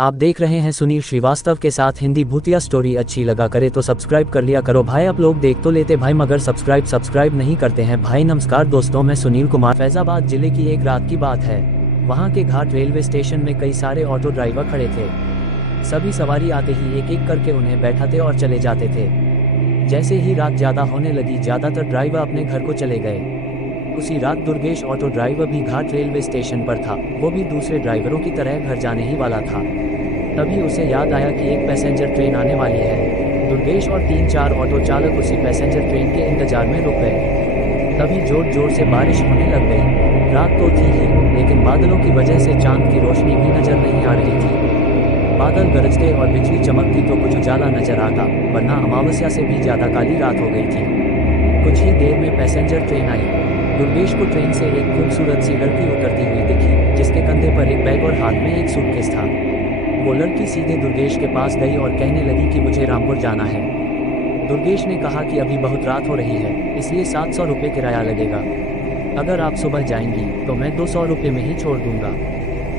आप देख रहे हैं सुनील श्रीवास्तव के साथ हिंदी भूतिया स्टोरी। अच्छी लगा करे तो सब्सक्राइब कर लिया करो भाई। आप लोग देख तो लेते भाई मगर सब्सक्राइब नहीं करते हैं भाई। नमस्कार दोस्तों, मैं सुनील कुमार। फैजाबाद जिले की एक रात की बात है। वहां के घाट रेलवे स्टेशन में कई सारे ऑटो ड्राइवर खड़े थे। सभी सवारी आते ही एक एक करके उन्हें बैठाते और चले जाते थे। जैसे ही रात ज्यादा होने लगी, ज्यादातर ड्राइवर अपने घर को चले गए। उसी रात दुर्गेश ऑटो ड्राइवर भी घाट रेलवे स्टेशन पर था। वो भी दूसरे ड्राइवरों की तरह घर जाने ही वाला था। तभी उसे याद आया कि एक पैसेंजर ट्रेन आने वाली है। दुर्गेश और 3-4 ऑटो चालक उसी पैसेंजर ट्रेन के इंतजार में रुक गए। तभी जोर जोर से बारिश होने लग गई। रात तो थी ही, लेकिन बादलों की वजह से चांद की रोशनी भी नजर नहीं आ रही थी। बादल गरजते और बिजली चमकती तो कुछ उजाला नजर आता, वरना अमावस्या से भी ज्यादा काली रात हो गई थी। कुछ ही देर में पैसेंजर ट्रेन आई। दुर्गेश को ट्रेन से एक खूबसूरत सी लड़की उतरती हुई दिखी, जिसके कंधे पर एक बैग और हाथ में एक सूटकेस था। वो लड़की सीधे दुर्गेश के पास गई और कहने लगी कि मुझे रामपुर जाना है। दुर्गेश ने कहा कि अभी बहुत रात हो रही है, इसलिए 700 रुपये किराया लगेगा। अगर आप सुबह जाएंगी तो मैं 200 रुपये में ही छोड़ दूंगा।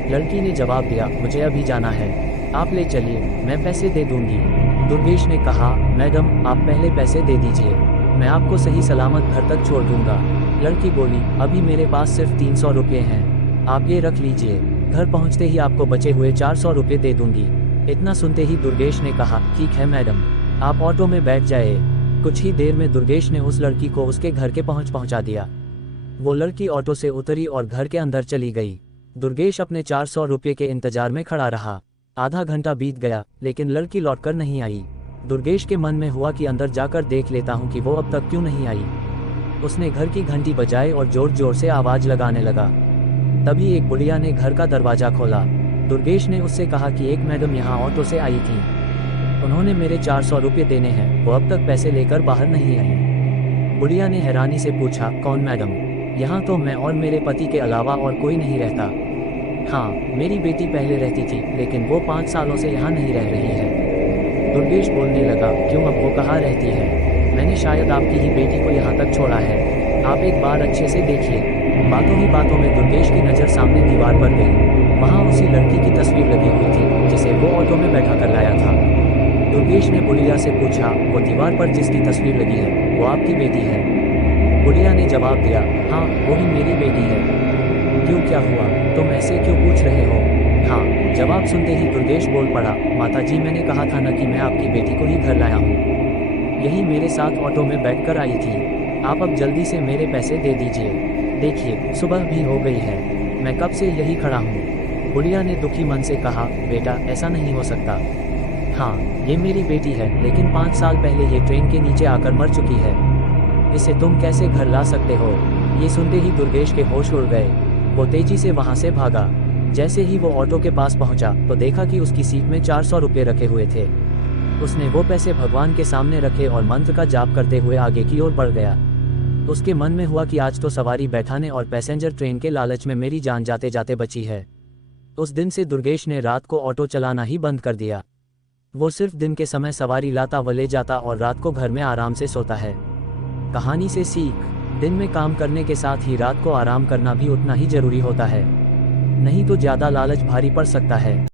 लड़की ने जवाब दिया, मुझे अभी जाना है, आप ले चलिए, मैं पैसे दे दूंगी। दुर्गेश ने कहा, मैडम आप पहले पैसे दे दीजिए, मैं आपको सही सलामत घर तक छोड़ दूंगा। लड़की बोली, अभी मेरे पास सिर्फ 300 रुपये हैं, आप ये रख लीजिए, घर पहुंचते ही आपको बचे हुए 400 रुपये दे दूंगी। इतना सुनते ही दुर्गेश ने कहा, ठीक है मैडम, आप ऑटो में बैठ जाए। कुछ ही देर में दुर्गेश ने उस लड़की को उसके घर के पहुंचा दिया। वो लड़की ऑटो से उतरी और घर के अंदर चली गई। दुर्गेश अपने 400 रुपये के इंतजार में खड़ा रहा। आधा घंटा बीत गया, लेकिन लड़की लौटकर नहीं आई। दुर्गेश के मन में हुआ कि अंदर जाकर देख लेता हूँ कि वो अब तक क्यों नहीं आई। उसने घर की घंटी बजाई और जोर जोर से आवाज लगाने लगा। तभी एक बुढ़िया ने घर का दरवाजा खोला। दुर्गेश ने उससे कहा कि एक मैडम यहाँ ऑटो से आई थी, उन्होंने मेरे 400 रुपये देने हैं, वो अब तक पैसे लेकर बाहर नहीं आई। बुढ़िया ने हैरानी से पूछा, कौन मैडम? यहाँ तो मैं और मेरे पति के अलावा और कोई नहीं रहता। हाँ, मेरी बेटी पहले रहती थी, लेकिन वो 5 सालों से यहाँ नहीं रह रही है। दुर्गेश बोलने लगा, क्यों, अब वो कहाँ रहती है? मैंने शायद आपकी ही बेटी को यहाँ तक छोड़ा है, आप एक बार अच्छे से देखिए। बातों ही बातों में दुर्गेश की नज़र सामने दीवार पर गई। वहाँ उसी लड़की की तस्वीर लगी हुई थी, जिसे वो ऑटो में बैठा कर लाया था। दुर्गेश ने बुढ़िया से पूछा, वो दीवार पर जिसकी तस्वीर लगी है, वो आपकी बेटी है? बुढ़िया ने जवाब दिया, हाँ वही मेरी बेटी है। क्यों, क्या हुआ, तुम ऐसे क्यों पूछ रहे हो? हाँ, जवाब सुनते ही दुर्गेश बोल पड़ा, माताजी मैंने कहा था न कि मैं आपकी बेटी को ही घर लाया हूँ, यही मेरे साथ ऑटो में बैठकर आई थी। आप अब जल्दी से मेरे पैसे दे दीजिए। देखिए सुबह भी हो गई है, मैं कब से यही खड़ा हूँ। बुढ़िया ने दुखी मन से कहा, बेटा ऐसा नहीं हो सकता। हाँ, ये मेरी बेटी है, लेकिन 5 साल पहले ये ट्रेन के नीचे आकर मर चुकी है, इसे तुम कैसे घर ला सकते हो? ये सुनते ही दुर्गेश के होश उड़ गए। वो तेजी से वहाँ से भागा। जैसे ही वो ऑटो के पास पहुँचा तो देखा कि उसकी सीट में 400 रुपये रखे हुए थे। उसने वो पैसे भगवान के सामने रखे और मंत्र का जाप करते हुए आगे की ओर बढ़ गया। उसके मन में हुआ कि आज तो सवारी बैठाने और पैसेंजर ट्रेन के लालच में मेरी जान जाते जाते बची है। उस दिन से दुर्गेश ने रात को ऑटो चलाना ही बंद कर दिया। वो सिर्फ दिन के समय सवारी लाता व ले जाता और रात को घर में आराम से सोता है। कहानी से सीख, दिन में काम करने के साथ ही रात को आराम करना भी उतना ही जरूरी होता है, नहीं तो ज्यादा लालच भारी पड़ सकता है।